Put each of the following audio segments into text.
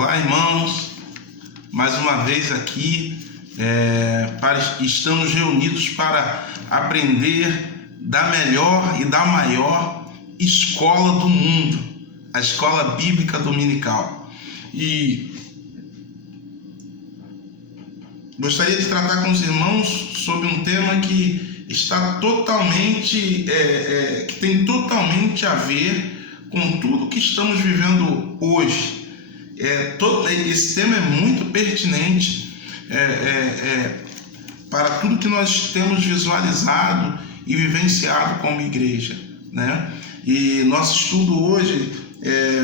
Olá, irmãos, mais uma vez aqui, estamos reunidos para aprender da melhor e da maior escola do mundo, a Escola Bíblica Dominical. E gostaria de tratar com os irmãos sobre um tema que está totalmente, que tem totalmente a ver com tudo que estamos vivendo hoje. Esse tema é muito pertinente para tudo que nós temos visualizado e vivenciado como igreja, né? E nosso estudo hoje,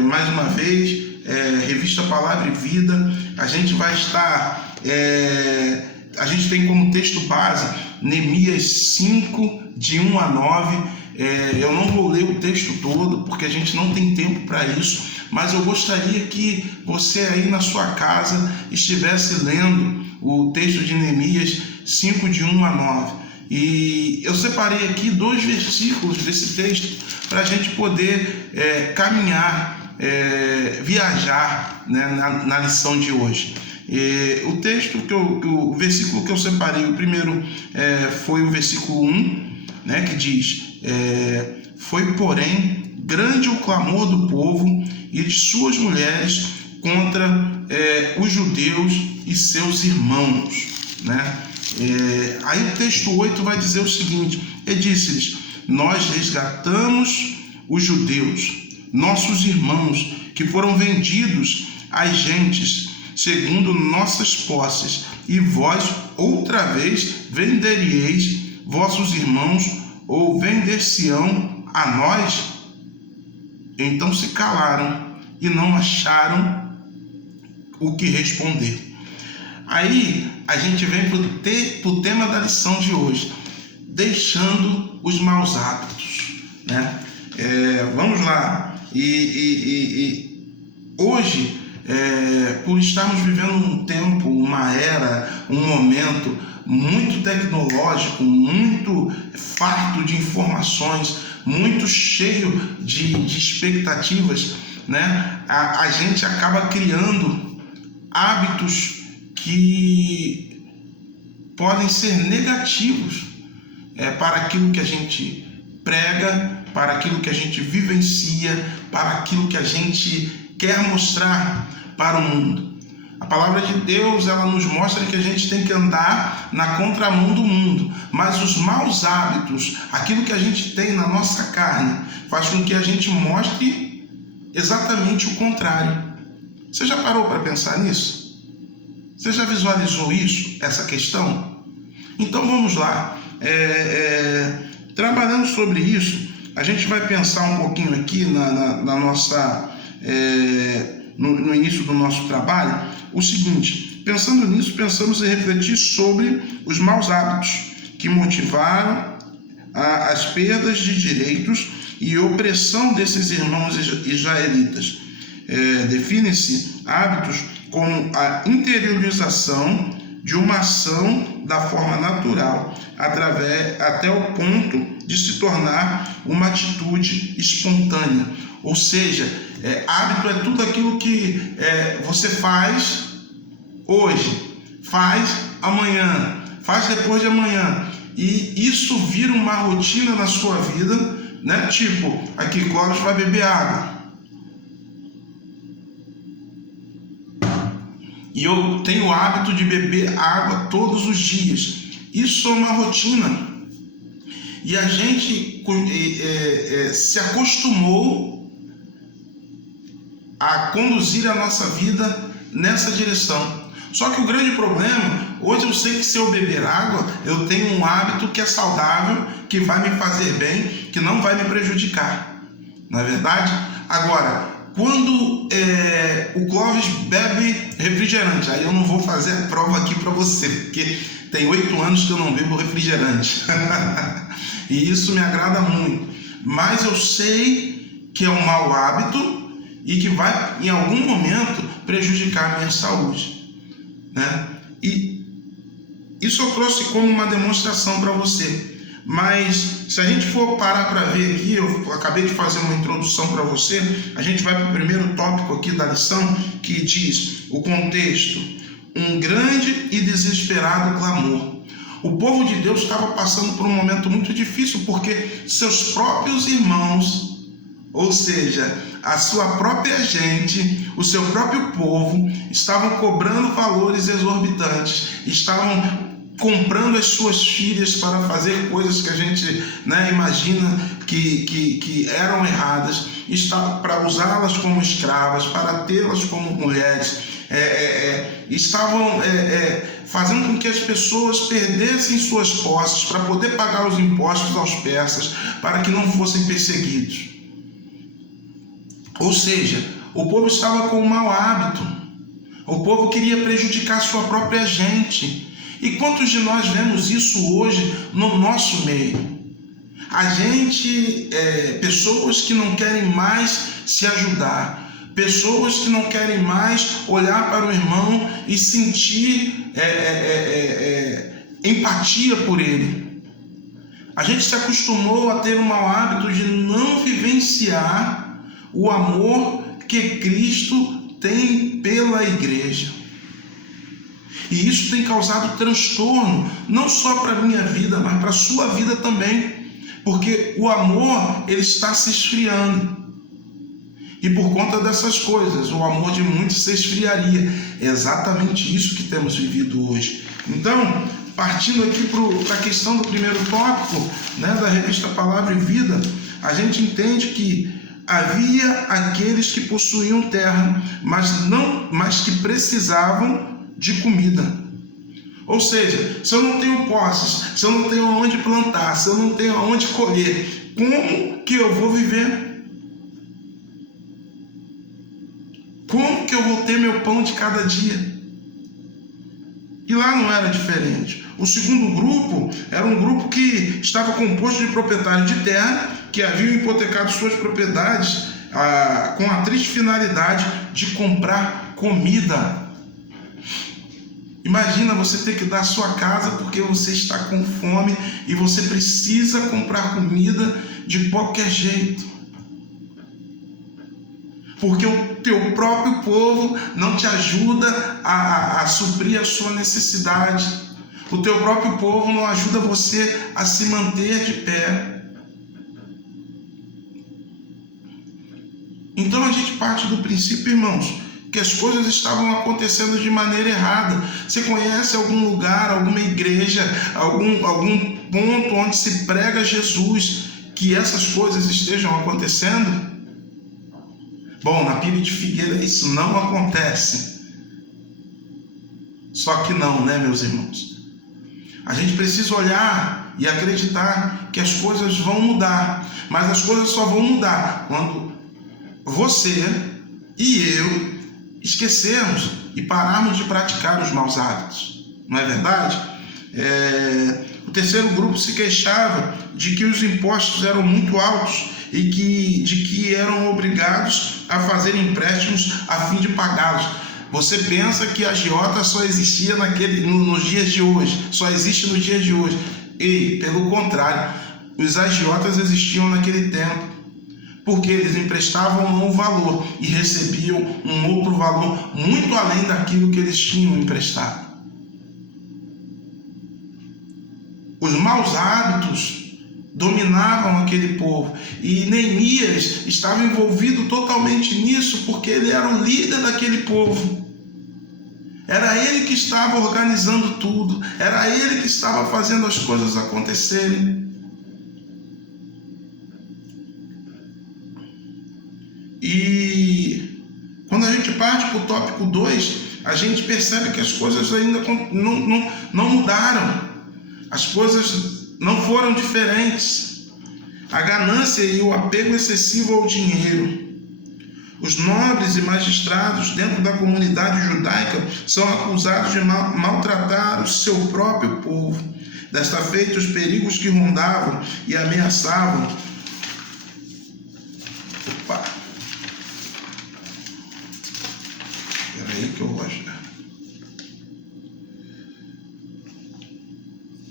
mais uma vez, Revista Palavra e Vida. A gente vai estar, a gente tem como texto base Neemias 5, de 1 a 9. Eu não vou ler o texto todo, porque a gente não tem tempo para isso, mas eu gostaria que você aí na sua casa estivesse lendo o texto de Neemias 5, de 1 a 9. E eu separei aqui 2 versículos desse texto para a gente poder caminhar, viajar, né, na lição de hoje. O texto o versículo que eu separei, o primeiro foi o versículo 1, né, que diz: foi, porém, grande o clamor do povo e de suas mulheres contra os judeus e seus irmãos, né? Aí o texto 8 vai dizer o seguinte: e disse-lhes: nós resgatamos os judeus, nossos irmãos, que foram vendidos às gentes, segundo nossas posses, e vós outra vez venderíeis vossos irmãos, ou vender-se-ão a nós? Então se calaram e não acharam o que responder. Aí a gente vem para o tema da lição de hoje: deixando os maus hábitos, né? Vamos lá. Hoje, por estarmos vivendo um tempo, uma era, um momento muito tecnológico, muito farto de informações, muito cheio de expectativas, né? A gente acaba criando hábitos que podem ser negativos para aquilo que a gente prega, para aquilo que a gente vivencia, para aquilo que a gente quer mostrar para o mundo. A palavra de Deus, ela nos mostra que a gente tem que andar na contramão do mundo, mas os maus hábitos, aquilo que a gente tem na nossa carne, faz com que a gente mostre exatamente o contrário. Você já parou para pensar nisso? Você já visualizou isso, essa questão? Então vamos lá. Trabalhando sobre isso, a gente vai pensar um pouquinho aqui na nossa, no início do nosso trabalho, o seguinte: pensando nisso, pensamos em refletir sobre os maus hábitos que motivaram as perdas de direitos e opressão desses irmãos israelitas. Define-se hábitos como a interiorização de uma ação da forma natural, até o ponto de se tornar uma atitude espontânea. Ou seja, hábito é tudo aquilo que você faz hoje, faz amanhã, faz depois de amanhã, e isso vira uma rotina na sua vida, né? Tipo, aqui Clóvis vai beber água, e eu tenho o hábito de beber água todos os dias. Isso é uma rotina, e a gente se acostumou a conduzir a nossa vida nessa direção. Só que o grande problema, hoje eu sei que se eu beber água, eu tenho um hábito que é saudável, que vai me fazer bem, que não vai me prejudicar. Não é verdade? Agora, quando o Clóvis bebe refrigerante, aí eu não vou fazer a prova aqui para você, porque tem 8 anos que eu não bebo refrigerante. E isso me agrada muito. Mas eu sei que é um mau hábito e que vai, em algum momento, prejudicar a minha saúde, né? E isso eu trouxe como uma demonstração para você. Mas se a gente for parar para ver aqui, eu acabei de fazer uma introdução para você, a gente vai para o primeiro tópico aqui da lição, que diz o contexto: um grande e desesperado clamor. O povo de Deus estava passando por um momento muito difícil, porque seus próprios irmãos, ou seja, a sua própria gente, o seu próprio povo, estavam cobrando valores exorbitantes, estavam comprando as suas filhas para fazer coisas que a gente imagina que eram erradas, para usá-las como escravas, para tê-las como mulheres, estavam fazendo com que as pessoas perdessem suas posses para poder pagar os impostos aos persas, para que não fossem perseguidos. Ou seja, o povo estava com um mau hábito, o povo queria prejudicar sua própria gente. E quantos de nós vemos isso hoje no nosso meio? A gente, pessoas que não querem mais se ajudar, pessoas que não querem mais olhar para o irmão e sentir empatia por ele. A gente se acostumou a ter um mau hábito de não vivenciar o amor que Cristo tem pela igreja. E isso tem causado transtorno, não só para a minha vida, mas para a sua vida também. Porque o amor, ele está se esfriando. E por conta dessas coisas, o amor de muitos se esfriaria. É exatamente isso que temos vivido hoje. Então, partindo aqui para a questão do primeiro tópico, da revista Palavra e Vida, a gente entende que havia aqueles que possuíam terra, mas que precisavam de comida. Ou seja, se eu não tenho posses, se eu não tenho onde plantar, se eu não tenho onde colher, como que eu vou viver? Como que eu vou ter meu pão de cada dia? E lá não era diferente. O segundo grupo era um grupo que estava composto de proprietários de terra que haviam hipotecado suas propriedades com a triste finalidade de comprar comida. Imagina você ter que dar sua casa porque você está com fome e você precisa comprar comida de qualquer jeito. Porque o teu próprio povo não te ajuda a suprir a sua necessidade. O teu próprio povo não ajuda você a se manter de pé. Então a gente parte do princípio, irmãos, que as coisas estavam acontecendo de maneira errada. Você conhece algum lugar, alguma igreja, algum ponto onde se prega Jesus que essas coisas estejam acontecendo? Bom, na Pilha de Figueira isso não acontece. Só que não, meus irmãos? A gente precisa olhar e acreditar que as coisas vão mudar. Mas as coisas só vão mudar quando você e eu esquecermos e pararmos de praticar os maus hábitos. Não é verdade? O terceiro grupo se queixava de que os impostos eram muito altos e de que eram obrigados a fazer empréstimos a fim de pagá-los. Você pensa que a agiota só existia nos dias de hoje, só existe no dia de hoje. E, pelo contrário, os agiotas existiam naquele tempo, porque eles emprestavam um valor e recebiam um outro valor muito além daquilo que eles tinham emprestado. Os maus hábitos dominavam aquele povo e Neemias estava envolvido totalmente nisso, porque ele era o líder daquele povo. Era ele que estava organizando tudo, era ele que estava fazendo as coisas acontecerem. E quando a gente parte para o tópico 2, a gente percebe que as coisas ainda não mudaram, as coisas não foram diferentes. A ganância e o apego excessivo ao dinheiro. Os nobres e magistrados dentro da comunidade judaica são acusados de maltratar o seu próprio povo. Desta feita, os perigos que rondavam e ameaçavam. Aí que eu vou achar.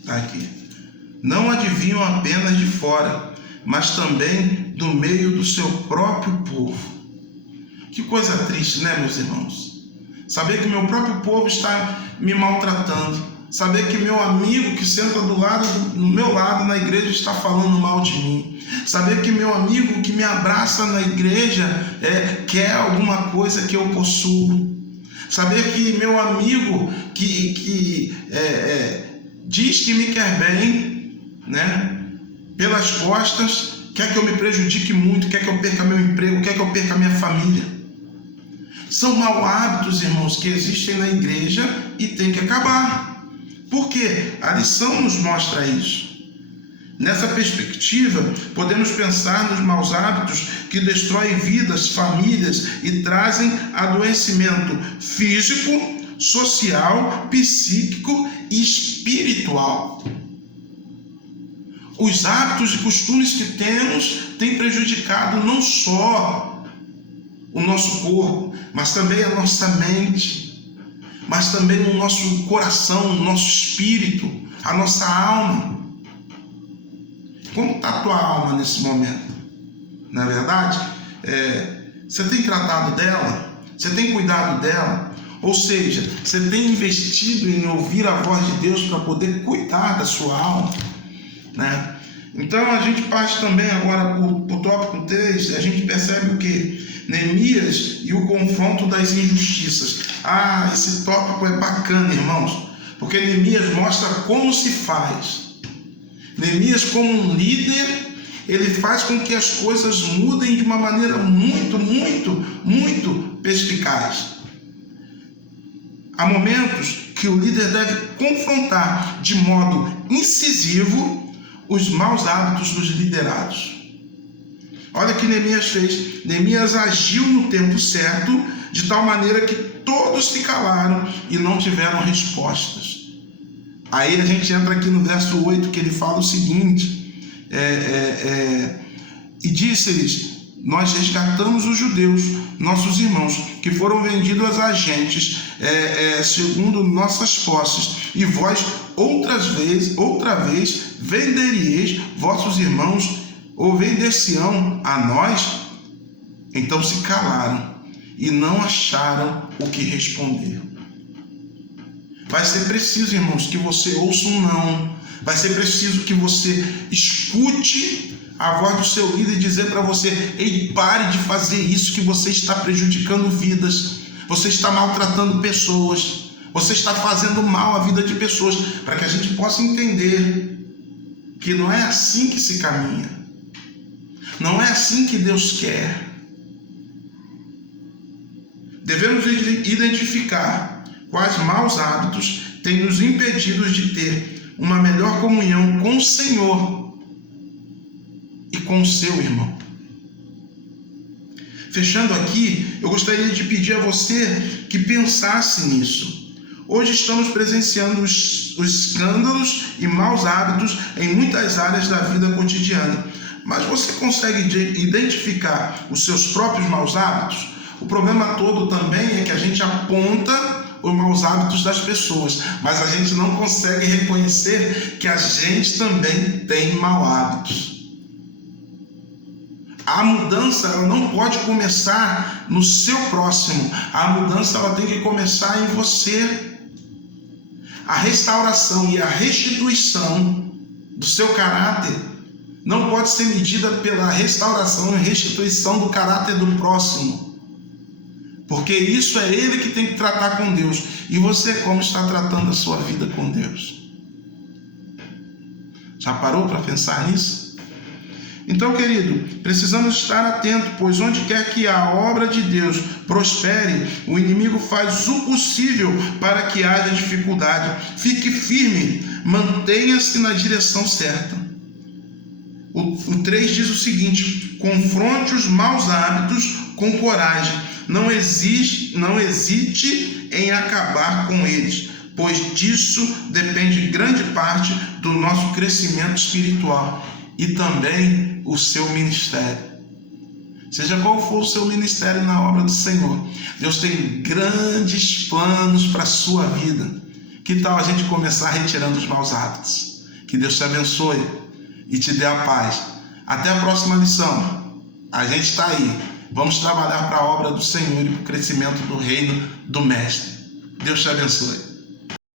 Aqui. não advinham apenas de fora, mas também do meio do seu próprio povo. Que coisa triste, né, meus irmãos? Saber que meu próprio povo está me maltratando. Saber que meu amigo que senta no meu lado na igreja está falando mal de mim. Saber que meu amigo que me abraça na igreja quer alguma coisa que eu possuo. Saber que meu amigo que diz que me quer bem, né, pelas costas, quer que eu me prejudique muito, quer que eu perca meu emprego, quer que eu perca minha família. São maus hábitos, irmãos, que existem na igreja e tem que acabar. Por quê? A lição nos mostra isso. Nessa perspectiva, podemos pensar nos maus hábitos que destroem vidas, famílias e trazem adoecimento físico, social, psíquico e espiritual. Os hábitos e costumes que temos têm prejudicado não só o nosso corpo, mas também a nossa mente, mas também o nosso coração, o nosso espírito, a nossa alma. Como está a tua alma nesse momento? Na verdade, você tem tratado dela? Você tem cuidado dela? Ou seja, você tem investido em ouvir a voz de Deus para poder cuidar da sua alma, né? Então a gente parte também agora para o tópico 3, a gente percebe o quê? Neemias e o confronto das injustiças. Esse tópico é bacana, irmãos, porque Neemias mostra como se faz. Neemias, como um líder, ele faz com que as coisas mudem de uma maneira muito, muito, muito perspicaz. Há momentos que o líder deve confrontar de modo incisivo os maus hábitos dos liderados. Olha o que Neemias fez. Neemias agiu no tempo certo, de tal maneira que todos se calaram e não tiveram respostas. Aí a gente entra aqui no verso 8, que ele fala o seguinte: e disse-lhes: nós resgatamos os judeus, nossos irmãos, que foram vendidos a agentes, segundo nossas posses, e vós outra vez venderíeis vossos irmãos, ou vender-se-ão a nós? Então se calaram e não acharam o que responder. Vai ser preciso, irmãos, que você ouça um não. Vai ser preciso que você escute a voz do seu líder dizer para você: ei, pare de fazer isso, que você está prejudicando vidas, você está maltratando pessoas, você está fazendo mal à vida de pessoas, para que a gente possa entender que não é assim que se caminha, não é assim que Deus quer. Devemos identificar quais maus hábitos têm nos impedido de ter uma melhor comunhão com o Senhor e com o seu irmão. Fechando aqui, eu gostaria de pedir a você que pensasse nisso. Hoje estamos presenciando os escândalos e maus hábitos em muitas áreas da vida cotidiana. Mas você consegue identificar os seus próprios maus hábitos? O problema todo também é que a gente aponta os maus hábitos das pessoas, mas a gente não consegue reconhecer que a gente também tem maus hábitos. A mudança, ela não pode começar no seu próximo. A mudança, ela tem que começar em você. A restauração e a restituição do seu caráter não pode ser medida pela restauração e restituição do caráter do próximo. Porque isso é ele que tem que tratar com Deus. E você, como está tratando a sua vida com Deus? Já parou para pensar nisso? Então, querido, precisamos estar atentos, pois onde quer que a obra de Deus prospere, o inimigo faz o possível para que haja dificuldade. Fique firme, mantenha-se na direção certa. O 3 diz o seguinte: confronte os maus hábitos com coragem. Não hesite em acabar com eles, pois disso depende grande parte do nosso crescimento espiritual e também o seu ministério. Seja qual for o seu ministério na obra do Senhor, Deus tem grandes planos para a sua vida. Que tal a gente começar retirando os maus hábitos? Que Deus te abençoe e te dê a paz. Até a próxima lição. A gente está aí. Vamos trabalhar para a obra do Senhor e para o crescimento do reino do Mestre. Deus te abençoe.